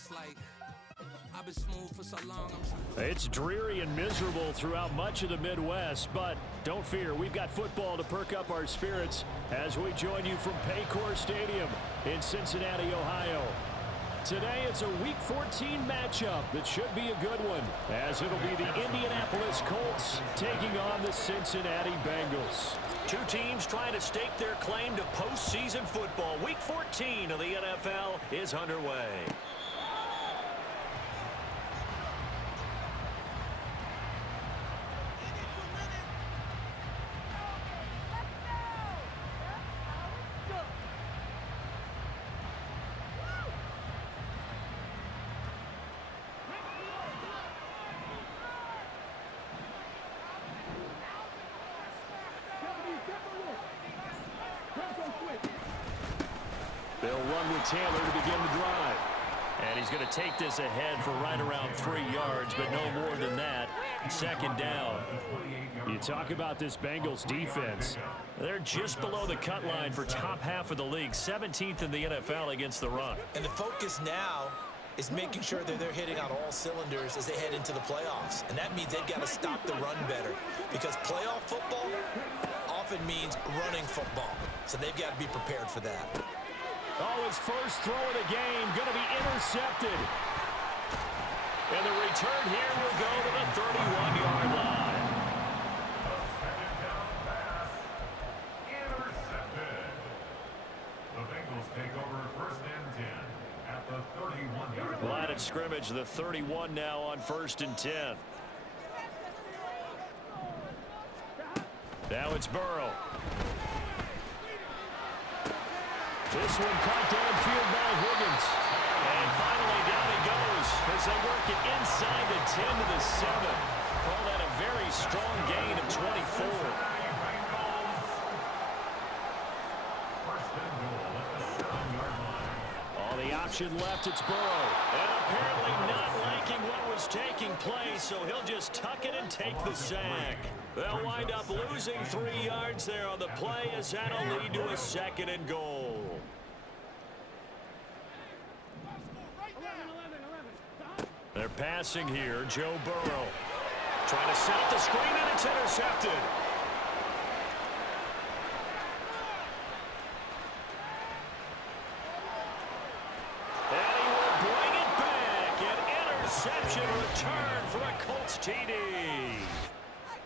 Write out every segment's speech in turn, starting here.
It's like I've been smooth for so long. It's dreary and miserable throughout much of the Midwest, but don't fear, we've got football to perk up our spirits as we join you from Paycor Stadium in Cincinnati, Ohio. Today it's a Week 14 matchup that should be a good one, as it'll be the Indianapolis Colts taking on the Cincinnati Bengals. Two teams trying to stake their claim to postseason football. Week 14 of the NFL is underway. They'll run with Taylor to begin the drive. And he's going to take this ahead for right around 3 yards, but no more than that. Second down. You talk about this Bengals defense. They're just below the cut line for top half of the league, 17th in the NFL against the run. And the focus now is making sure that they're hitting on all cylinders as they head into the playoffs. And that means they've got to stop the run better, because playoff football often means running football. So they've got to be prepared for that. Oh, his first throw of the game going to be intercepted. And the return here will go to the 31-yard line. Intercepted. The Bengals take over first and 10 at the 31-yard line. Line of scrimmage, the 31 now on first and 10. Now it's Burrow. This one caught downfield by Higgins. And finally down he goes as they work it inside the 10 to the 7. Call that a very strong gain of 24. All the option left, it's Burrow. And apparently not liking what was taking place, so he'll just tuck it and take the sack. They'll wind up losing 3 yards there on the play, as that'll lead to a second and goal. They're passing here. Joe Burrow trying to set up the screen, and it's intercepted. And he will bring it back. An interception return for a Colts TD.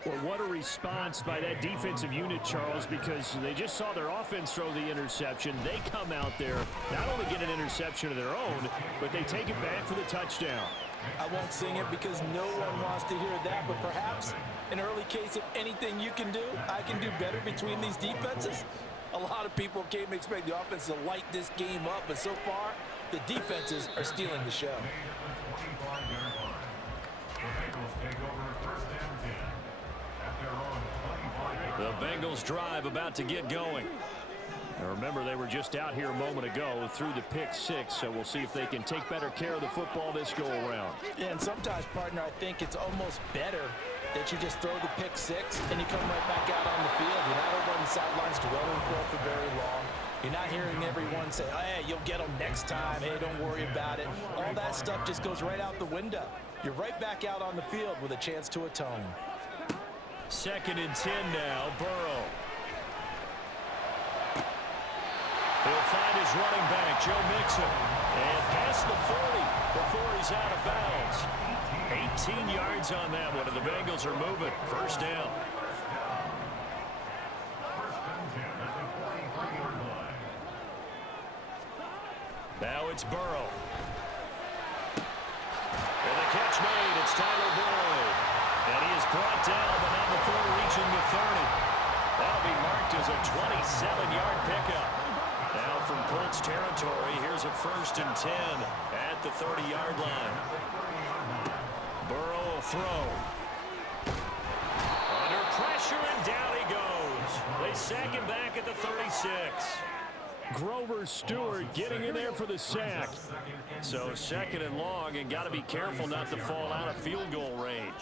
Well, what a response by that defensive unit, Charles, because they just saw their offense throw the interception. They come out there, not only get an interception of their own, but they take it back for the touchdown. I won't sing it because no one wants to hear that, but perhaps an early case of anything you can do, I can do better between these defenses. A lot of people came to expect the offense to light this game up, but so far, the defenses are stealing the show. The Bengals drive about to get going. Now remember, they were just out here a moment ago through the pick six, so we'll see if they can take better care of the football this go-around. Yeah, and sometimes, partner, I think it's almost better that you just throw the pick six and you come right back out on the field. You're not over on the sidelines dwelling for very long. You're not hearing everyone say, oh, hey, you'll get them next time. Hey, don't worry about it. All that stuff just goes right out the window. You're right back out on the field with a chance to atone. Second and 10 now, Burrow. He'll find his running back, Joe Mixon. And past the 40 before he's out of bounds. 18 yards on that one, and the Bengals are moving. First down. Now it's Burrow. And the catch made. It's Tyler Boyd. And he is brought down, but not before reaching the 30. That'll be marked as a 27-yard pickup. Now from Colts territory, here's a first and 10 at the 30-yard line. Burrow will throw. Under pressure, and down he goes. They sack him back at the 36. Grover Stewart getting in there for the sack. So second and long, and got to be careful not to fall out of field goal range.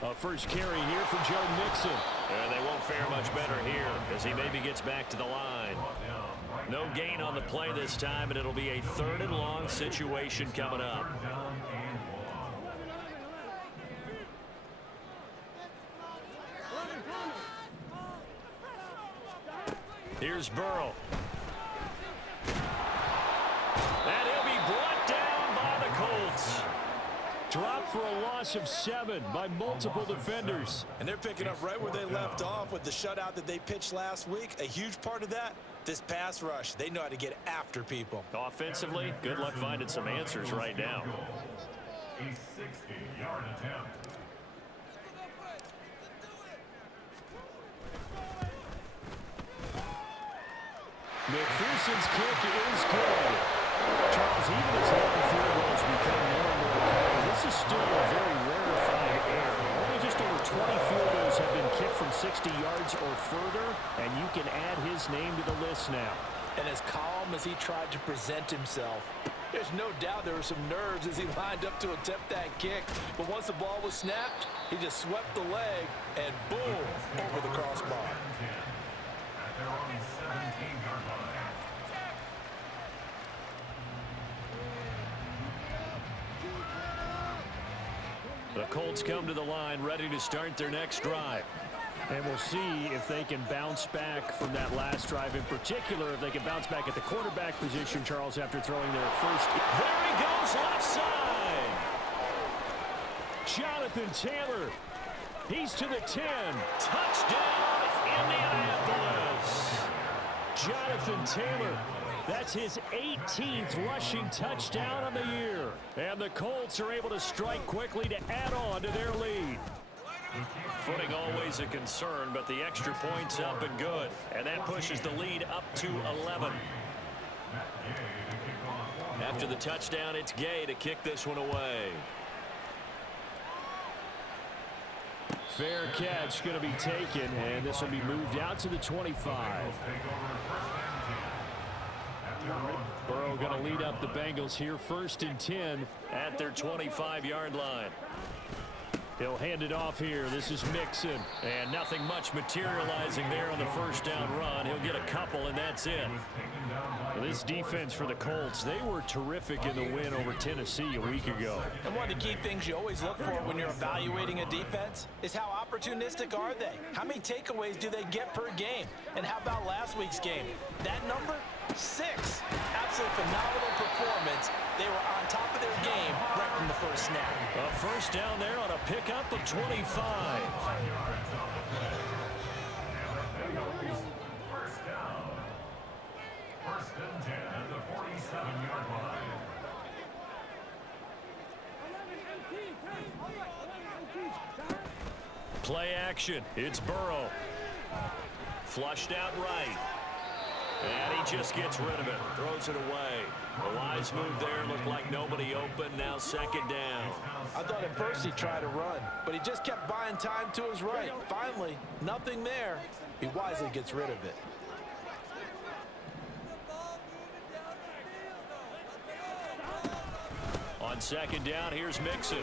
A first carry here for Joe Mixon. And they won't fare much better here as he maybe gets back to the line. No gain on the play this time, and it'll be a 3rd and long situation coming up. Here's Burrow. And he'll be brought down by the Colts. Dropped for a loss of 7 by multiple defenders. And they're picking up right where they left off with the shutout that they pitched last week. A huge part of that, this pass rush. They know how to get after people. Offensively, good luck finding some answers right now. A 60-yard attempt. McPherson's kick is good. Charles, even as long field goals become more and more common, this is still a very rarefied error. Only just over 20 field goals have been kicked from 60 yards or further, and you can add his name to the list now. And as calm as he tried to present himself, there's no doubt there were some nerves as he lined up to attempt that kick. But once the ball was snapped, he just swept the leg and boom, over the crossbar. At their own 17-yard line. The Colts come to the line ready to start their next drive. And we'll see if they can bounce back from that last drive. In particular, if they can bounce back at the quarterback position, Charles, after throwing their first. There he goes, left side. Jonathan Taylor. He's to the 10. Touchdown, Indianapolis. Jonathan Taylor. That's his 18th rushing touchdown on the year. And the Colts are able to strike quickly to add on to their lead. Footing always a concern, but the extra point's up and good. And that pushes the lead up to 11. After the touchdown, it's Gay to kick this one away. Fair catch going to be taken, and this will be moved out to the 25. Burrow going to lead up the Bengals here, 1st and 10 at their 25-yard line. He'll hand it off here. This is Mixon. And nothing much materializing there on the first down run. He'll get a couple, and that's it. Well, this defense for the Colts, they were terrific in the win over Tennessee a week ago. And one of the key things you always look for when you're evaluating a defense is how opportunistic are they? How many takeaways do they get per game? And how about last week's game? That number? 6. Absolutely phenomenal performance. They were on top of their game right from the first snap. A first down there on a pickup of 25. First down. 1st and 10 at the 47-yard line. Play action. It's Burrow. Flushed out right. And he just gets rid of it. Throws it away. A wise move there. Looked like nobody open. Now 2nd down. I thought at first he tried to run, but he just kept buying time to his right. Finally, nothing there. He wisely gets rid of it. On 2nd down, here's Mixon.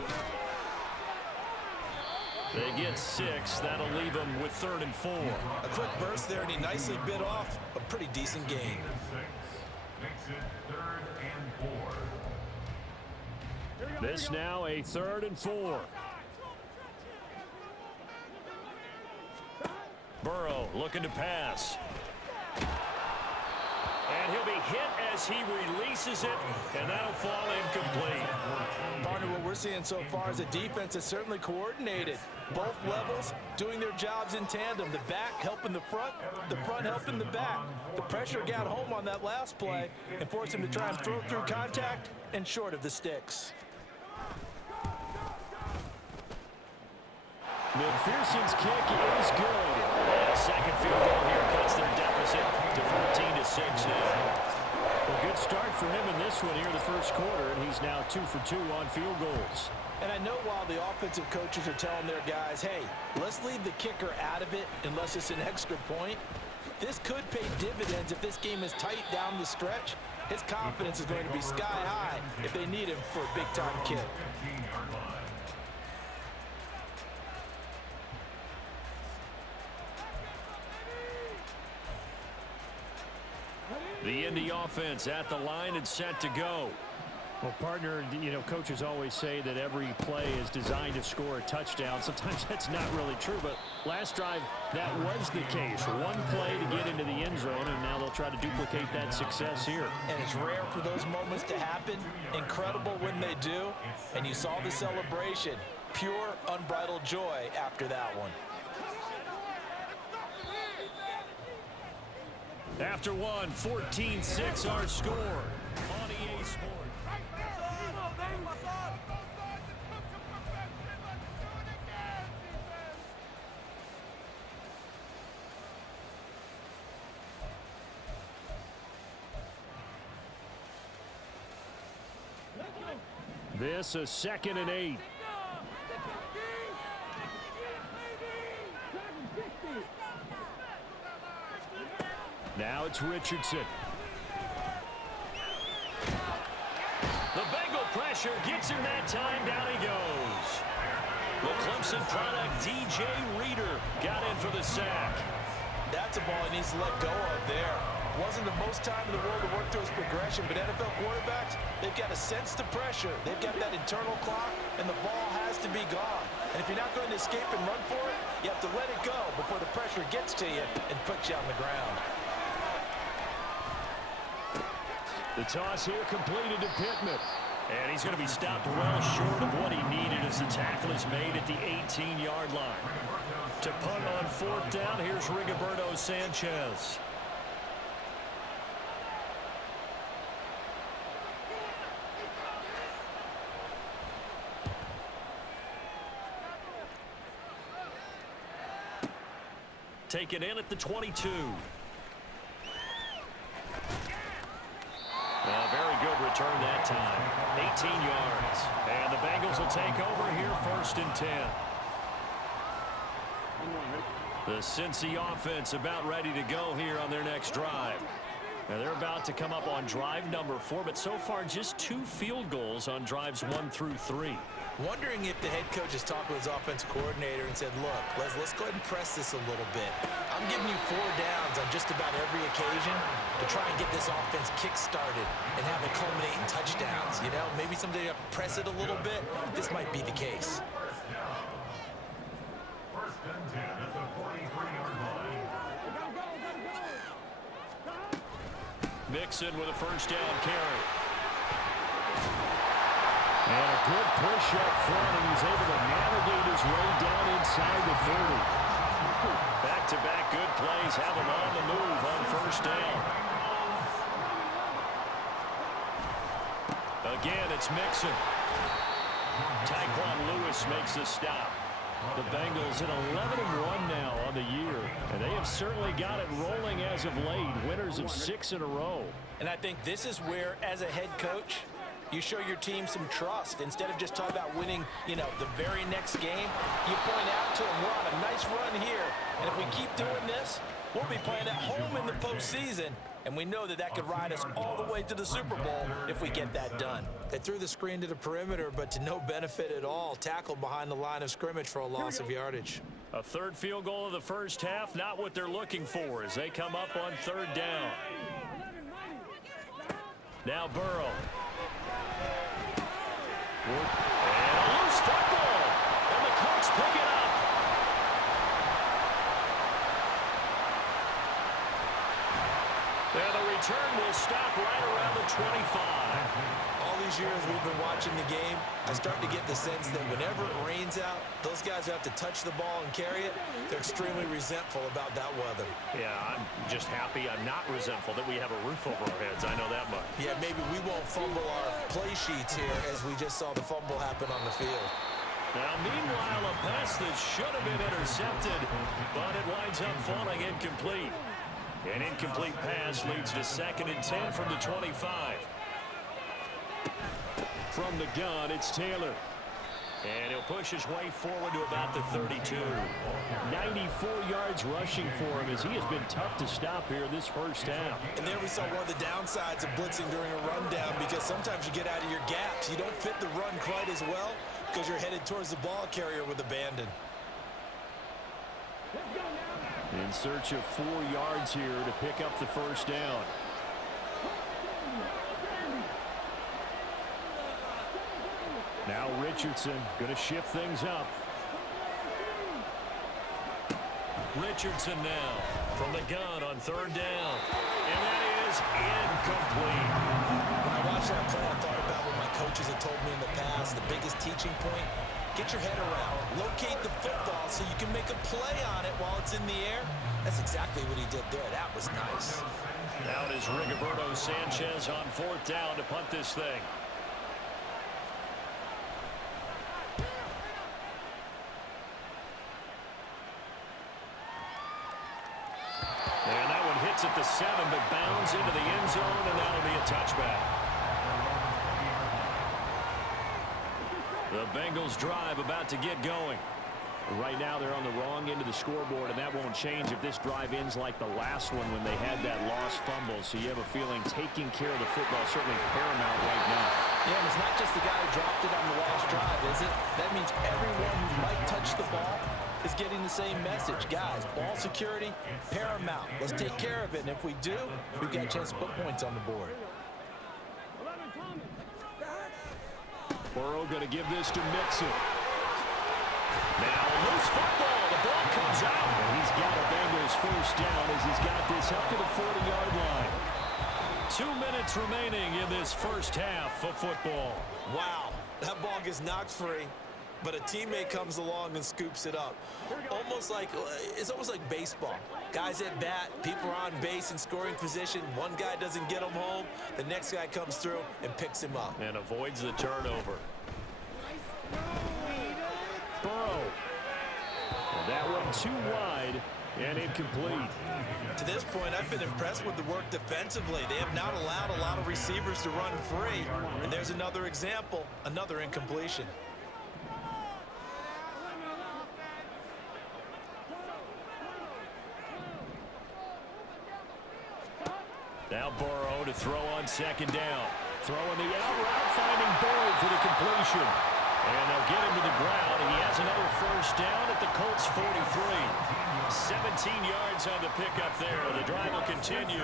They get 6. That'll leave them with 3rd and 4. A quick burst there, and he nicely bit off a pretty decent gain. 6 makes it 3rd and 4. This now a 3rd and 4. Burrow looking to pass. And he'll be hit as he releases it, and that'll fall incomplete. Partner, what we're seeing so far is a defense that's certainly coordinated. Both levels doing their jobs in tandem. The back helping the front helping the back. The pressure got home on that last play and forced him to try and throw through contact and short of the sticks. McPherson's kick is good. And a second field goal here cuts their deficit to 14-6 now. A good start for him in this one here in the first quarter, and he's now 2 for 2 on field goals. And I know while the offensive coaches are telling their guys, hey, let's leave the kicker out of it unless it's an extra point, this could pay dividends if this game is tight down the stretch. His confidence is going to be sky high if they need him for a big-time kick. 15-yard line. The Indy offense at the line and set to go. Well, partner, coaches always say that every play is designed to score a touchdown. Sometimes that's not really true, but last drive, that was the case. One play to get into the end zone, and now they'll try to duplicate that success here. And it's rare for those moments to happen. Incredible when they do. And you saw the celebration. Pure, unbridled joy after that one. After one, 14-6 our score on EA Sports. This a 2nd and 8. Now it's Richardson. The Bengal pressure gets him that time. Down he goes. The Clemson product, DJ Reader, got in for the sack. That's a ball he needs to let go of there. Wasn't the most time in the world to work through his progression, but NFL quarterbacks, they've got to sense the pressure. They've got that internal clock, and the ball has to be gone. And if you're not going to escape and run for it, you have to let it go before the pressure gets to you and puts you on the ground. The toss here completed to Pittman. And he's going to be stopped well short of what he needed as the tackle is made at the 18-yard line. To punt on 4th down, here's Rigoberto Sanchez. Taken in at the 22. A very good return that time. 18 yards. And the Bengals will take over here 1st and 10. The Cincy offense about ready to go here on their next drive. Now they're about to come up on drive number 4, but so far just 2 field goals on drives 1 through 3. Wondering if the head coach has talked with his offensive coordinator and said, look, let's go ahead and press this a little bit. I'm giving you 4 downs on just about every occasion to try and get this offense kick-started and have it culminate in touchdowns. Maybe someday you press it a little bit. This might be the case. First and 10 at the 43-yard line. Mixon with a first down carry. And a good push up front, and he's able to navigate his way down inside the 30. Back-to-back good plays have him on the move on first down. Again, it's Mixon. Tyquan Lewis makes the stop. The Bengals at 11-1 now on the year, and they have certainly got it rolling as of late. Winners of 6 in a row. And I think this is where, as a head coach, you show your team some trust. Instead of just talking about winning, the very next game, you point out to them, we're on a nice run here. And if we keep doing this, we'll be playing at home in the postseason. And we know that could ride us all the way to the Super Bowl if we get that done. They threw the screen to the perimeter, but to no benefit at all. Tackled behind the line of scrimmage for a loss of yardage. A 3rd field goal of the first half, not what they're looking for as they come up on 3rd down. Now Burrow. And a loose football. And the Colts pick it up. And the return will stop right around the 25. All these years we've been watching the game, I start to get the sense that whenever it rains out, those guys who have to touch the ball and carry it, they're extremely resentful about that weather. Yeah, I'm just happy I'm not resentful that we have a roof over our heads. I know that much. Yeah, maybe we won't fumble our play sheets here as we just saw the fumble happen on the field. Now, meanwhile, a pass that should have been intercepted, but it winds up falling incomplete. An incomplete pass leads to 2nd and 10 from the 25. From the gun, it's Taylor. And he'll push his way forward to about the 32. 94 yards rushing for him as he has been tough to stop here this first half. And there we saw one of the downsides of blitzing during a rundown, because sometimes you get out of your gaps. You don't fit the run quite as well because you're headed towards the ball carrier with abandon. In search of 4 yards here to pick up the first down. Richardson going to shift things up. Richardson now from the gun on third down. And that is incomplete. When I watched that play, I thought about what my coaches had told me in the past. The biggest teaching point, get your head around. Locate the football so you can make a play on it while it's in the air. That's exactly what he did there. That was nice. Out is Rigoberto Sanchez on fourth down to punt this thing. And that one hits at the 7, but bounds into the end zone, and that'll be a touchback. The Bengals drive about to get going. Right now they're on the wrong end of the scoreboard, and that won't change if this drive ends like the last one when they had that lost fumble. So you have a feeling taking care of the football is certainly paramount right now. Yeah, and it's not just the guy who dropped it on the last drive, is it? That means everyone who might touch the ball is getting the same message. Guys, ball security, paramount. Let's take care of it, and if we do, we've got a chance to put points on the board. Burrow going to give this to Mixon. Now loose football. The ball comes out. And he's got a Bengals first down as he's got this up to the 40-yard line. 2 minutes remaining in this first half of football. Wow, that ball gets knocked free, but a teammate comes along and scoops it up. It's almost like baseball. Guys at bat, people are on base in scoring position. One guy doesn't get him home. The next guy comes through and picks him up. And avoids the turnover. Burrow. And that one too wide and incomplete. To this point, I've been impressed with the work defensively. They have not allowed a lot of receivers to run free. And there's another example, another incompletion. Now Burrow to throw on second down. Throwing the out route, finding Boyd for the completion. And they'll get him to the ground, and he has another first down at the Colts 43. 17 yards on the pickup there. The drive will continue.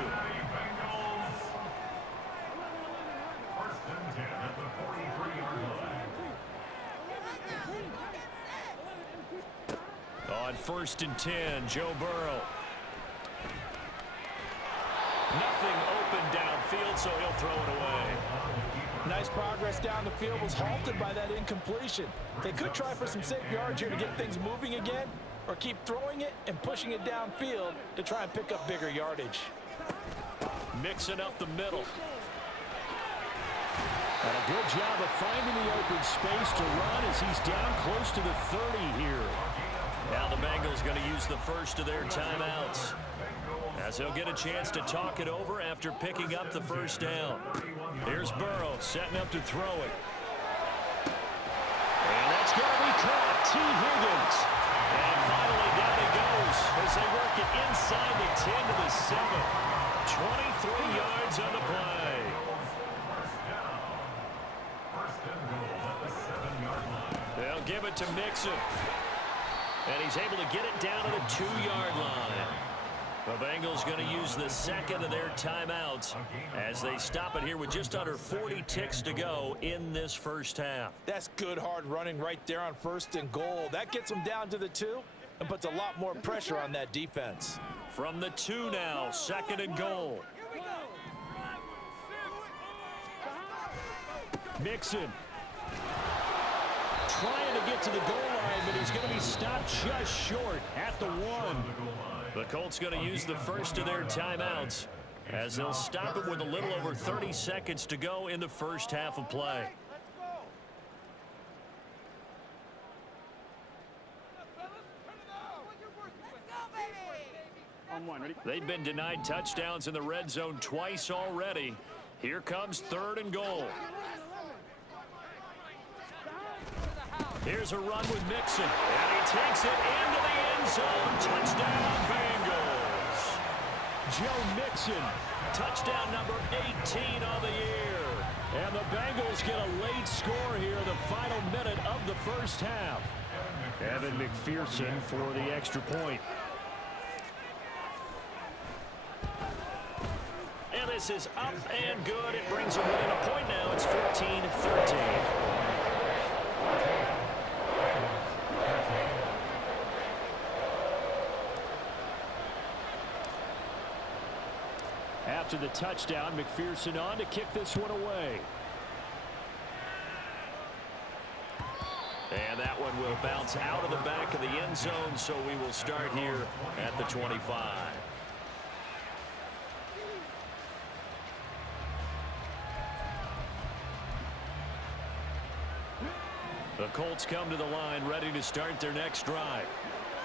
First and 10 at the 43-yard line. On first and 10, Joe Burrow. Nothing open downfield, so he'll throw it away. Nice progress down the field was halted by that incompletion. They could try for some safe yards here to get things moving again, or keep throwing it and pushing it downfield to try and pick up bigger yardage. Mixing up the middle. And a good job of finding the open space to run as he's down close to the 30 here. Now the Bengals going to use the first of their timeouts, as they'll get a chance to talk it over after picking up the first down. Here's Burrow setting up to throw it. And that's going to be caught. T. Higgins. And finally down he goes as they work it inside the 10 to the 7. 23 yards on the play. First and goal at the 7-yard line. They'll give it to Mixon. And he's able to get it down to the 2-yard line. The Bengals going to use the second of their timeouts as they stop it here with just under 40 ticks to go in this first half. That's good hard running right there on first and goal. That gets them down to the 2 and puts a lot more pressure on that defense. From the 2 now, second and goal. Mixon. Trying to get to the goal line, but he's going to be stopped just short at the 1. The Colts going to use the first of their timeouts as they'll stop it with a little over 30 seconds to go in the first half of play. They've been denied touchdowns in the red zone twice already. Here comes third and goal. Here's a run with Mixon, and he takes it into the end zone. Touchdown, Bengals. Joe Mixon. Touchdown number 18 on the year. And the Bengals get a late score here in the final minute of the first half. Evan McPherson for the extra point. And this is up and good. It brings them within a point now. It's 14-13. After the touchdown, McPherson on to kick this one away. And that one will bounce out of the back of the end zone, so we will start here at the 25. The Colts come to the line ready to start their next drive.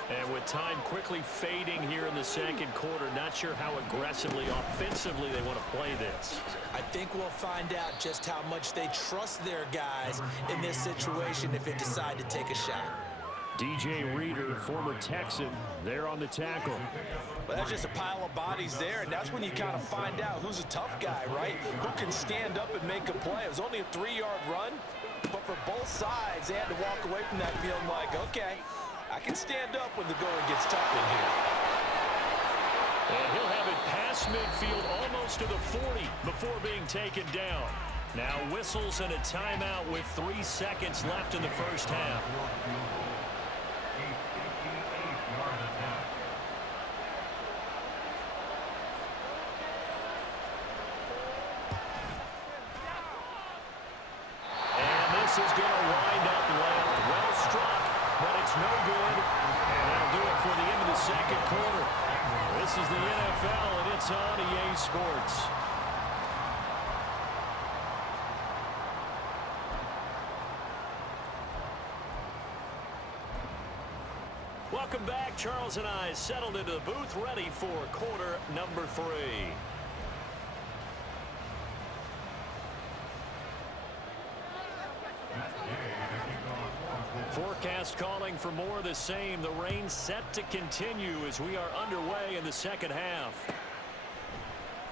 And with time quickly fading here in the second quarter, not sure how aggressively, offensively they want to play this. I think we'll find out just how much they trust their guys in this situation if they decide to take a shot. DJ Reader, former Texan, there on the tackle. Well, that's just a pile of bodies there, and that's when you kind of find out who's a tough guy, right? Who can stand up and make a play. It was only a 3-yard run, but for both sides, they had to walk away from that feeling like, okay, I can stand up when the going gets tough in here. And he'll have it past midfield almost to the 40 before being taken down. Now whistles and a timeout with 3 seconds left in the first half. And this is going to wind up left. Well struck, but it's no good. And that'll do it for the end of the second quarter. This is the NFL, and it's on EA Sports. Welcome back. Charles and I settled into the booth, ready for quarter number 3. Forecast calling for more of the same. The rain set to continue as we are underway in the second half.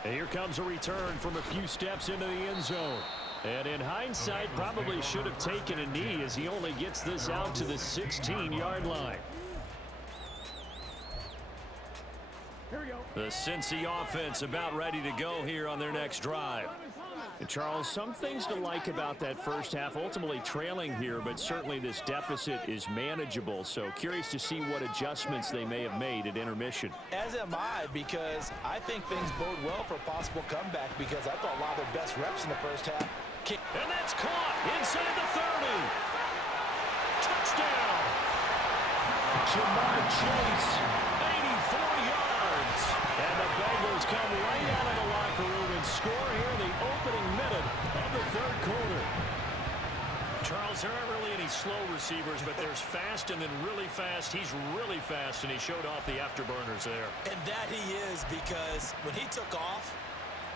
And here comes a return from a few steps into the end zone. And in hindsight, probably should have taken a knee as he only gets this out to the 16-yard line. The Cincy offense about ready to go here on their next drive. And Charles, some things to like about that first half, ultimately trailing here, but certainly this deficit is manageable. So curious to see what adjustments they may have made at intermission. As am I, because I think things bode well for a possible comeback, because I thought a lot of their best reps in the first half. And that's caught inside the 30. Touchdown. Jamar Chase. 84 yards. And the Bengals come right out of the locker room and score here in the opening minute of the third quarter. Charles, there aren't really any slow receivers, but there's fast and then really fast. He's really fast, and he showed off the afterburners there. And that he is, because when he took off,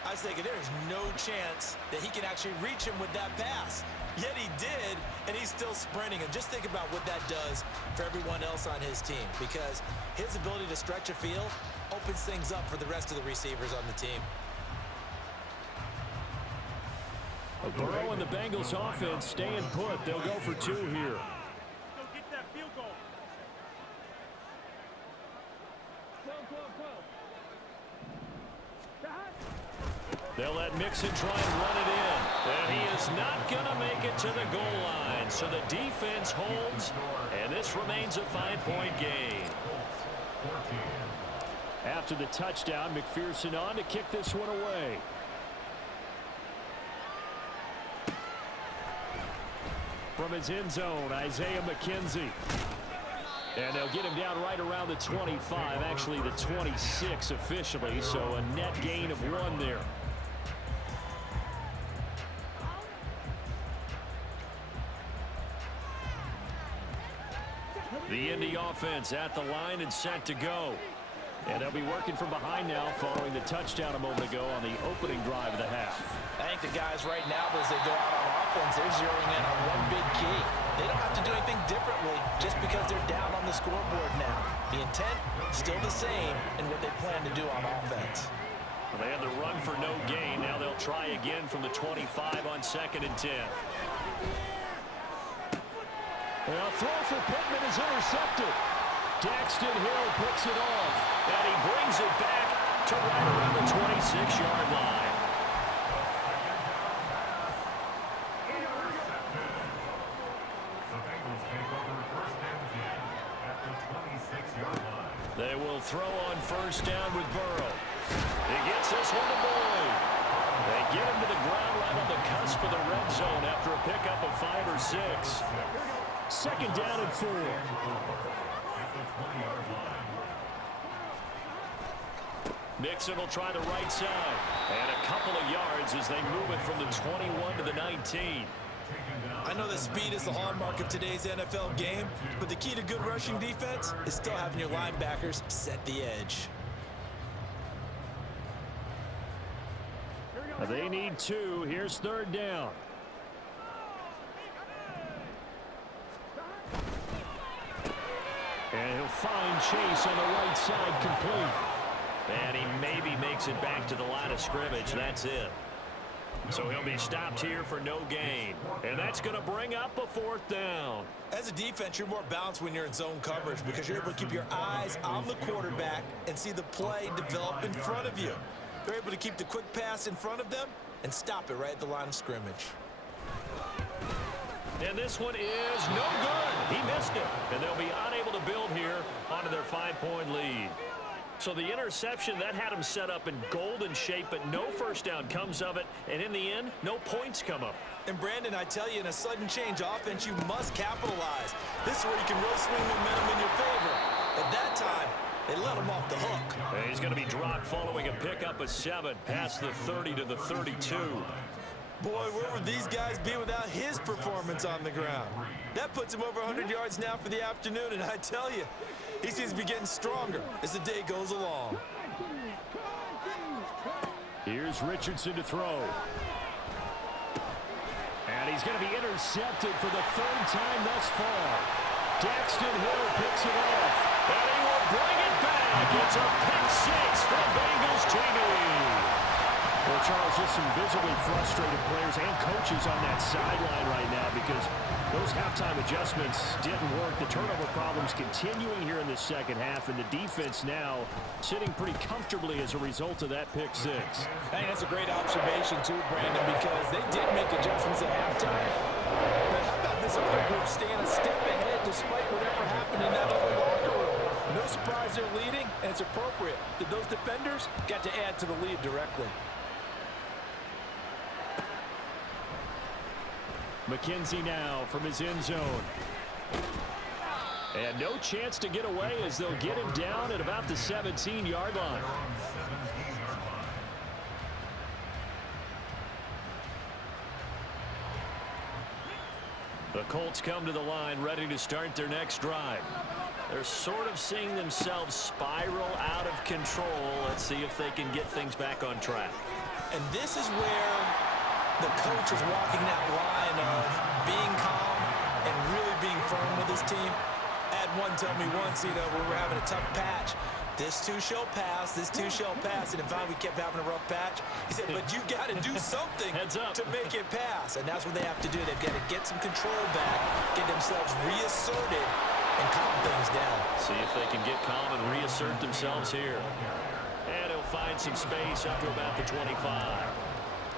I was thinking there's no chance that he can actually reach him with that pass. Yet he did, and he's still sprinting. And just think about what that does for everyone else on his team, because his ability to stretch a field opens things up for the rest of the receivers on the team. Burrow and the Bengals offense staying put. They'll go for 2 here. They'll let Mixon try and run it in. And he is not going to make it to the goal line. So the defense holds, and this remains a 5-point game. After the touchdown, McPherson on to kick this one away. From his end zone, Isaiah McKenzie. And they'll get him down right around the 25, actually the 26 officially, so a net gain of 1 there. The Indy offense at the line and set to go. And they'll be working from behind now following the touchdown a moment ago on the opening drive of the half. I think the guys right now, as they go out on offense, they're zeroing in on one big key. They don't have to do anything differently just because they're down on the scoreboard now. The intent, still the same in what they plan to do on offense. Well, they had the run for no gain. Now they'll try again from the 25 on 2nd and 10. Well, throw for Pittman is intercepted. Daxton Hill picks it off. And he brings it back to right around the 26-yard line. The Bengals take over 1st and 10 at the 26-yard line. They will throw on 1st down with Burrow. He gets this one to Boyd. They get him to the ground right on the cusp of the red zone after a pickup of 5 or 6. Second down and 4. Mixon will try the right side. And a couple of yards as they move it from the 21 to the 19. I know that speed is the hallmark of today's NFL game, but the key to good rushing defense is still having your linebackers set the edge. They need 2. Here's third down. And he'll find Chase on the right side complete. And he maybe makes it back to the line of scrimmage. That's it. So he'll be stopped here for no gain. And that's going to bring up a 4th down. As a defense, you're more balanced when you're in zone coverage because you're able to keep your eyes on the quarterback and see the play develop in front of you. They're able to keep the quick pass in front of them and stop it right at the line of scrimmage. And this one is no good. He missed it. And they'll be unable to build here onto their 5-point lead. So the interception, that had him set up in golden shape, but no first down comes of it. And in the end, no points come up. And Brandon, I tell you, in a sudden change offense, you must capitalize. This is where you can really swing momentum in your favor. But that time, they let him off the hook. And he's going to be dropped following a pickup of 7 past the 30 to the 32. Boy, where would these guys be without his performance on the ground? That puts him over 100 yards now for the afternoon, and I tell you, he seems to be getting stronger as the day goes along. Here's Richardson to throw. And he's going to be intercepted for the 3rd time thus far. Daxton Hill picks it off. And he will bring it back. It's a pick 6 from Bengals TV. Well, Charles, just some visibly frustrated players and coaches on that sideline right now because those halftime adjustments didn't work. The turnover problems continuing here in the second half, and the defense now sitting pretty comfortably as a result of that pick 6. I think that's a great observation, too, Brandon, because they did make adjustments at halftime. But how about this other group staying a step ahead despite whatever happened in that other locker room? No surprise they're leading, and it's appropriate that those defenders got to add to the lead directly. McKenzie now from his end zone. And no chance to get away as they'll get him down at about the 17-yard line. The Colts come to the line ready to start their next drive. They're sort of seeing themselves spiral out of control. Let's see if they can get things back on track. And this is where the coach is walking that line of being calm and really being firm with his team. I had one tell me once, when we were having a tough patch, this too shall pass, this too shall pass. And in fact, we kept having a rough patch. He said, but you got to do something to make it pass. And that's what they have to do. They've got to get some control back, get themselves reasserted, and calm things down. See if they can get calm and reassert themselves here. And he'll find some space up to about the 25.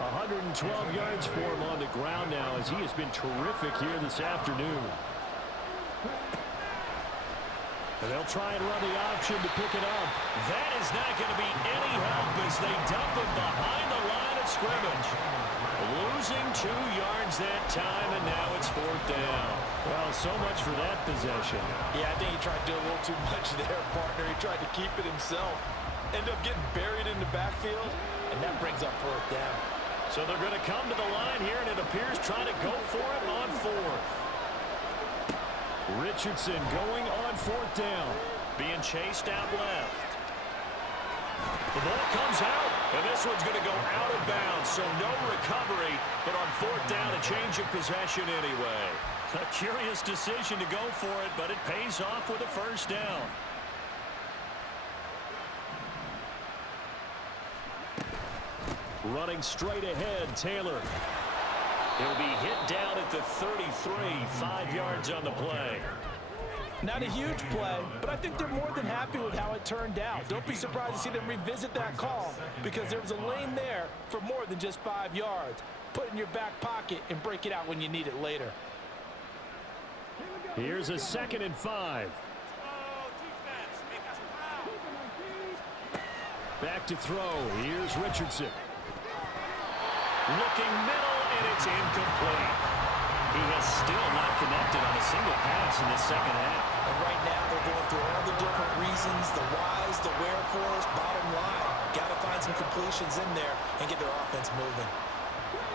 112 yards for him on the ground now as he has been terrific here this afternoon. And they'll try and run the option to pick it up. That is not going to be any help as they dump him behind the line of scrimmage. Losing 2 yards that time, and now it's 4th down. Well, so much for that possession. Yeah, I think he tried to do a little too much there, partner. He tried to keep it himself. Ended up getting buried in the backfield, and that brings up 4th down. So they're going to come to the line here, and it appears trying to go for it on 4th. Richardson going on 4th down. Being chased out left. The ball comes out, and this one's going to go out of bounds, so no recovery, but on 4th down, a change of possession anyway. A curious decision to go for it, but it pays off with a 1st down. Running straight ahead, Taylor. He'll be hit down at the 33, 5 yards on the play. Not a huge play, but I think they're more than happy with how it turned out. Don't be surprised to see them revisit that call because there was a lane there for more than just 5 yards. Put it in your back pocket and break it out when you need it later. Here's a 2nd and 5. Back to throw. Here's Richardson. Looking middle, and it's incomplete. He has still not connected on a single pass in this second half. And right now they're going through all the different reasons, the whys, the wherefores. Bottom line, got to find some completions in there and get their offense moving.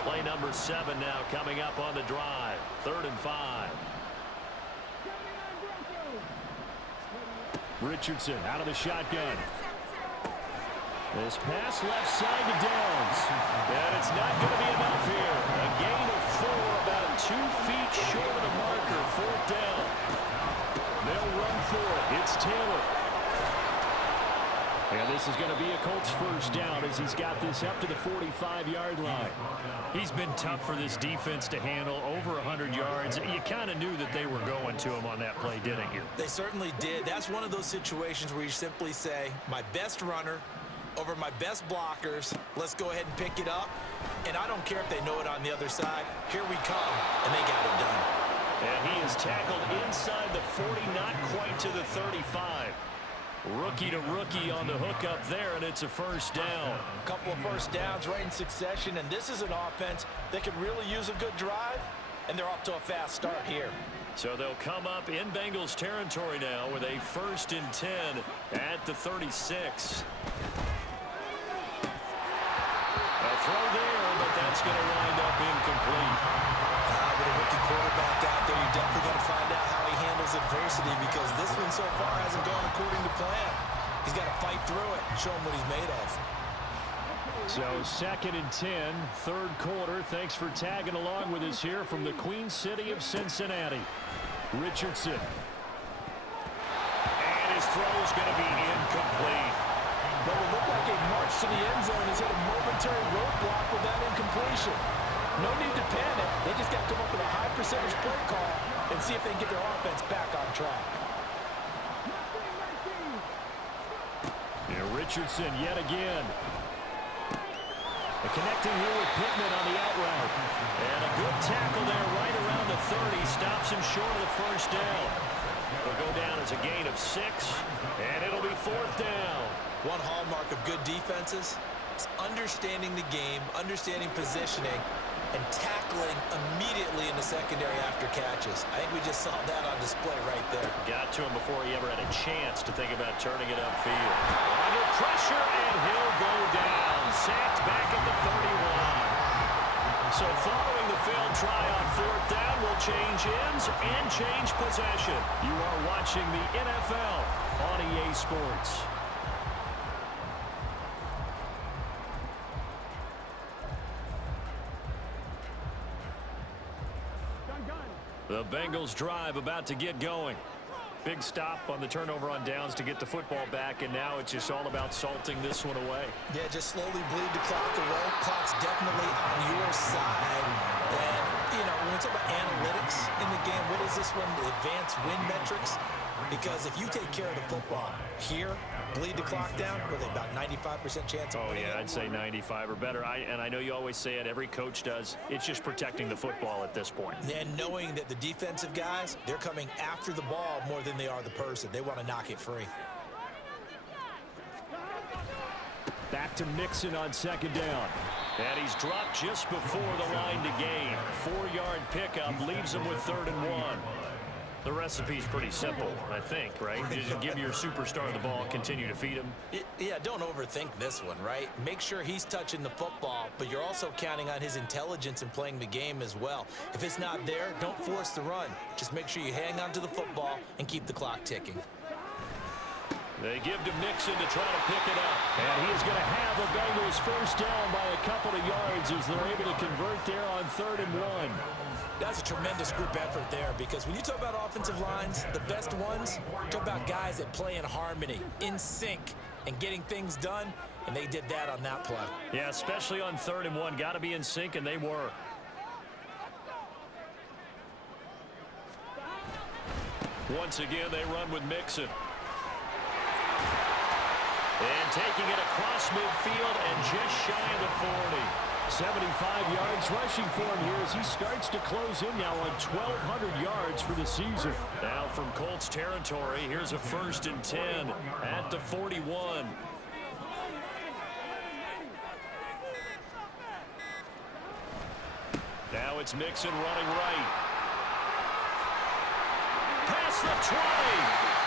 Play number 7 now coming up on the drive. 3rd and 5. Richardson out of the shotgun. This pass left side to Downs. And it's not going to be enough here. A gain of 4, about 2 feet short of the marker. 4th down. They'll run for it. It's Taylor. And this is going to be a Colts first down as he's got this up to the 45-yard line. He's been tough for this defense to handle, over 100 yards. You kind of knew that they were going to him on that play, didn't you? They certainly did. That's one of those situations where you simply say, my best runner over my best blockers. Let's go ahead and pick it up. And I don't care if they know it on the other side. Here we come, and they got it done. And he is tackled inside the 40, not quite to the 35. Rookie to rookie on the hook up there, and it's a first down. A couple of first downs right in succession, and this is an offense that could really use a good drive, and they're off to a fast start here. So they'll come up in Bengals territory now with a 1st and 10 at the 36. A throw there, but that's going to wind up incomplete. With a rookie quarterback out there, you're definitely going to find out how he handles adversity, because this one so far hasn't gone according to plan. He's got to fight through it and show him what he's made of. So 2nd and 10, 3rd quarter. Thanks for tagging along with us here from the Queen City of Cincinnati. Richardson. And his throw's going to be incomplete. But it looked like a march to the end zone has hit a momentary roadblock with that incompletion. No need to panic. They just got to come up with a high percentage play call and see if they can get their offense back on track. Yeah, Richardson yet again. Connecting here with Pittman on the out route. And a good tackle there right around the 30. Stops him short of the first down. It'll go down as a gain of 6. And it'll be 4th down. One hallmark of good defenses is understanding the game, understanding positioning, and tackling immediately in the secondary after catches. I think we just saw that on display right there. Got to him before he ever had a chance to think about turning it upfield. Under pressure, and he'll go down. Sacked back at the 31. So following the failed try on 4th down, we'll change ends and change possession. You are watching the NFL on EA Sports. The Bengals drive about to get going. Big stop on the turnover on downs to get the football back, and now it's just all about salting this one away. Yeah, just slowly bleed the clock away. Clock's definitely on your side. And, you know, when we talk about analytics in the game, what is this one? The advanced win metrics? Because if you take care of the football here, bleed the clock down, with about 95% chance of winning. Yeah, I'd say 95 or better. And I know you always say it, every coach does. It's just protecting the football at this point. And knowing that the defensive guys, they're coming after the ball more than they are the person. They want to knock it free. Back to Mixon on 2nd down. And he's dropped just before the line to gain. 4-yard pickup leaves him with 3rd and 1. The recipe's pretty simple, I think, right? You just give your superstar the ball, continue to feed him. Yeah, don't overthink this one, right? Make sure he's touching the football, but you're also counting on his intelligence in playing the game as well. If it's not there, don't force the run. Just make sure you hang on to the football and keep the clock ticking. They give to Mixon to try to pick it up. And he's going to have the Bengals first down by a couple of yards as they're able to convert there on 3rd and 1. That's a tremendous group effort there, because when you talk about offensive lines, the best ones, talk about guys that play in harmony, in sync, and getting things done, and they did that on that play. Yeah, especially on 3rd and 1. Got to be in sync, and they were. Once again, they run with Mixon. And taking it across midfield and just shy of the 40. 75 yards rushing for him here as he starts to close in now on 1,200 yards for the season. Now from Colts territory, here's a 1st and 10 at the 41. Now it's Mixon running right. Past the 20.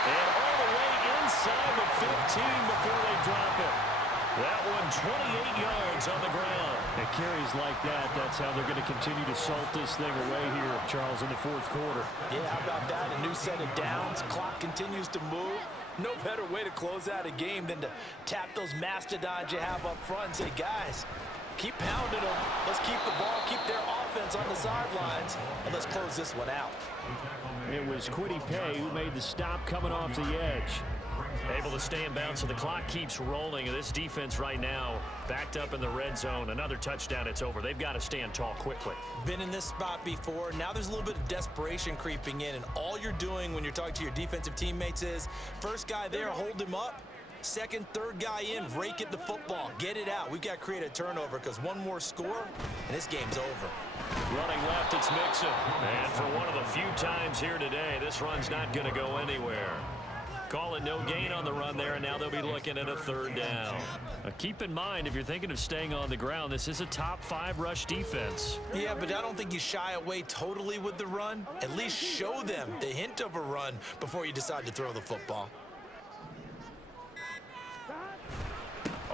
And all the way inside the 15 before they drop it. That one 28 yards on the ground. It carries like that. That's how they're going to continue to salt this thing away here, Charles, in the fourth quarter. Yeah, how about that? A new set of downs. Clock continues to move. No better way to close out a game than to tap those mastodons you have up front and say, guys, keep pounding them. Let's keep the ball, keep their offense on the sidelines, and let's close this one out. It was Kwity Paye who made the stop coming off the edge. Able to stay in bounds, so the clock keeps rolling. This defense right now backed up in the red zone. Another touchdown, it's over. They've got to stand tall quickly. Been in this spot before. Now there's a little bit of desperation creeping in, and all you're doing when you're talking to your defensive teammates is first guy there, hold him up. Second, third guy in, rake at the football. Get it out. We've got to create a turnover because one more score, and this game's over. Running left, it's Mixon. And for one of the few times here today, this run's not going to go anywhere. Call it no gain on the run there, and now they'll be looking at a third down. Keep in mind, if you're thinking of staying on the ground, this is a top 5 rush defense. Yeah, but I don't think you shy away totally with the run. At least show them the hint of a run before you decide to throw the football.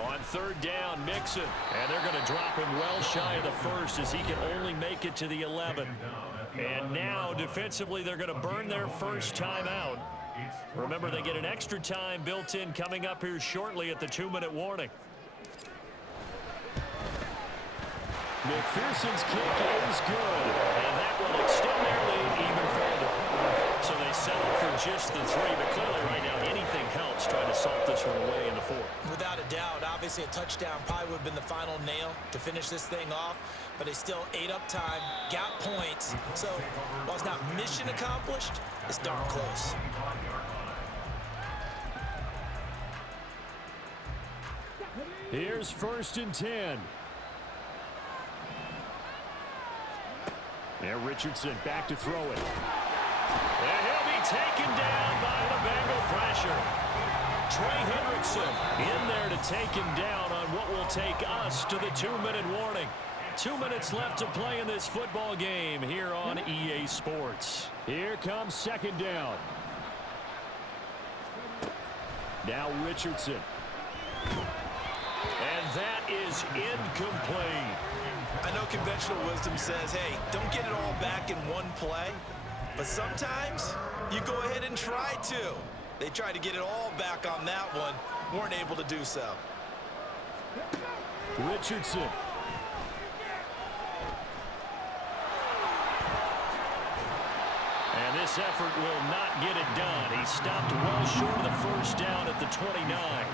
On third down, Mixon. And they're going to drop him well shy of the first as he can only make it to the 11. And now, defensively, they're going to burn their first time out. Remember, they get an extra time built in coming up here shortly at the 2-minute warning. McPherson's kick is good. And that will extend their lead even further. So they settle for just the 3, but clearly right now anything helps trying to salt this one away in the 4th. Without a doubt, obviously a touchdown probably would have been the final nail to finish this thing off, but they still ate up time, got points. So while it's not mission accomplished, it's darn close. Here's 1st and 10. Now Richardson back to throw it. And he'll be taken down by the Bengal pressure. Trey Hendrickson in there to take him down on what will take us to the 2-minute warning. 2 minutes left to play in this football game here on EA Sports. Here comes 2nd down. Now Richardson. And that is incomplete. I know conventional wisdom says, hey, don't get it all back in one play. But sometimes you go ahead and try to. They tried to get it all back on that one. Weren't able to do so. Richardson. And this effort will not get it done. He stopped well short of the first down at the 29.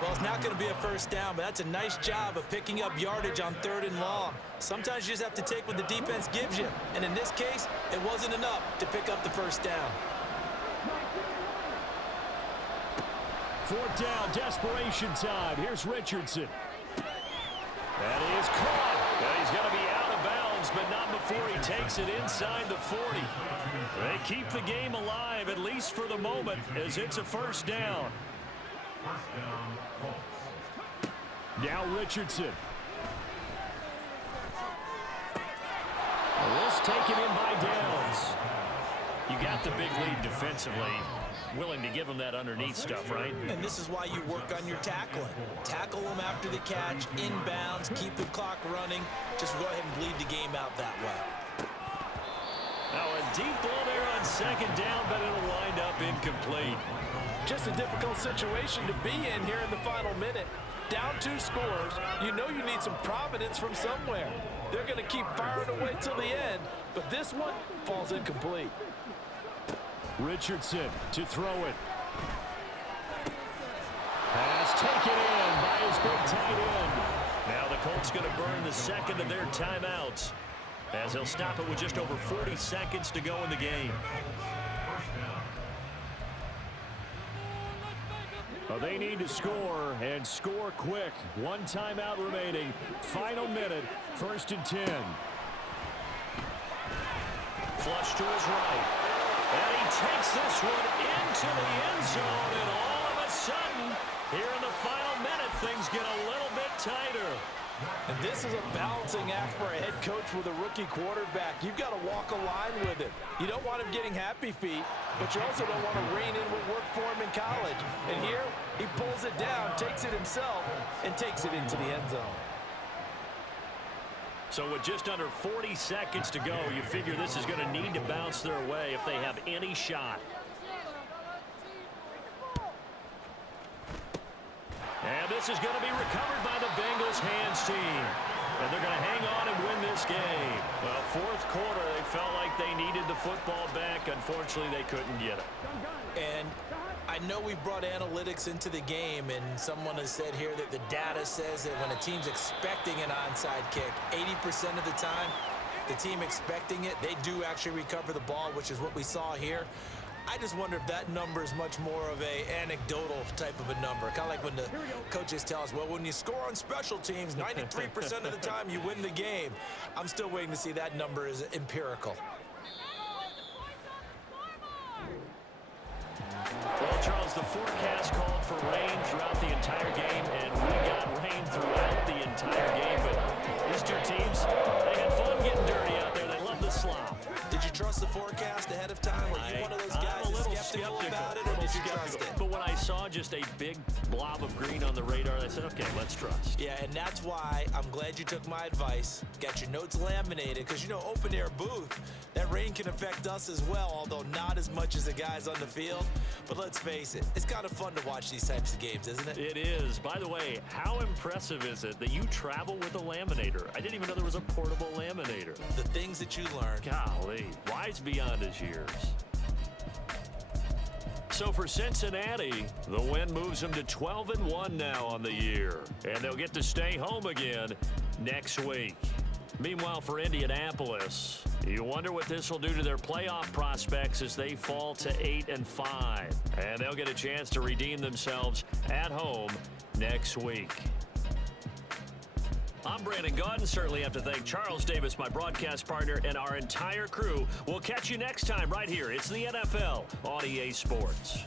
Well, it's not going to be a first down, but that's a nice job of picking up yardage on 3rd and long. Sometimes you just have to take what the defense gives you. And in this case, it wasn't enough to pick up the first down. 4th down, desperation time. Here's Richardson. That is caught. Well, he's going to be out of bounds, but not before he takes it inside the 40. They keep the game alive, at least for the moment, as it's a first down. Now Richardson. This taken in by Downs. You got the big lead defensively. Willing to give them that underneath stuff, right? And this is why you work on your tackling. Tackle them after the catch, inbounds, keep the clock running. Just go ahead and bleed the game out that way. Now a deep ball there on 2nd down, but it'll wind up incomplete. Just a difficult situation to be in here in the final minute. Down 2 scores, you know you need some providence from somewhere. They're going to keep firing away till the end, but this one falls incomplete. Richardson to throw it. Pass taken in by his big tight end. Now the Colts going to burn the 2nd of their timeouts as they'll stop it with just over 40 seconds to go in the game. Well, they need to score, and score quick. 1 timeout remaining. Final minute, 1st and 10. Flush to his right. And he takes this one into the end zone, and all of a sudden, here in the final minute, things get a little bit tighter. And this is a balancing act for a head coach with a rookie quarterback. You've got to walk a line with it. You don't want him getting happy feet, but you also don't want to rein in what worked for him in college. And here, he pulls it down, takes it himself, and takes it into the end zone. So with just under 40 seconds to go, you figure this is going to need to bounce their way if they have any shot. And this is going to be recovered by the Bengals hands team. And they're going to hang on and win this game. Well, fourth quarter, they felt like they needed the football back. Unfortunately, they couldn't get it. And I know we've brought analytics into the game, and someone has said here that the data says that when a team's expecting an onside kick, 80% of the time, the team expecting it, they do actually recover the ball, which is what we saw here. I just wonder if that number is much more of a anecdotal type of a number. Kind of like when the coaches tell us, well, when you score on special teams, 93% of the time you win the game. I'm still waiting to see that number is empirical. Well, Charles, the forecast called for rain throughout the entire game, and we got rain throughout the entire game. But these two teams, they had fun getting dirty out there. They love the slop. Did you trust the forecast ahead of time? Were you one of those guys who's skeptical about it, or did you trust it? But when I saw just a big blob of green on the radar, I said, okay, let's trust. Yeah, and that's why I'm glad you took my advice. Got your notes laminated, because, you know, open air booth, that rain can affect us as well, although not as much as the guys on the field. But let's face it, it's kind of fun to watch these types of games, isn't it? It is. By the way, how impressive is it that you travel with a laminator? I didn't even know there was a portable laminator. The things that you learn. Golly, wise beyond his years. So for Cincinnati, the win moves them to 12-1 now on the year. And they'll get to stay home again next week. Meanwhile, for Indianapolis, you wonder what this will do to their playoff prospects as they fall to 8-5. And they'll get a chance to redeem themselves at home next week. I'm Brandon Gaudin. Certainly have to thank Charles Davis, my broadcast partner, and our entire crew. We'll catch you next time right here. It's the NFL on EA Sports.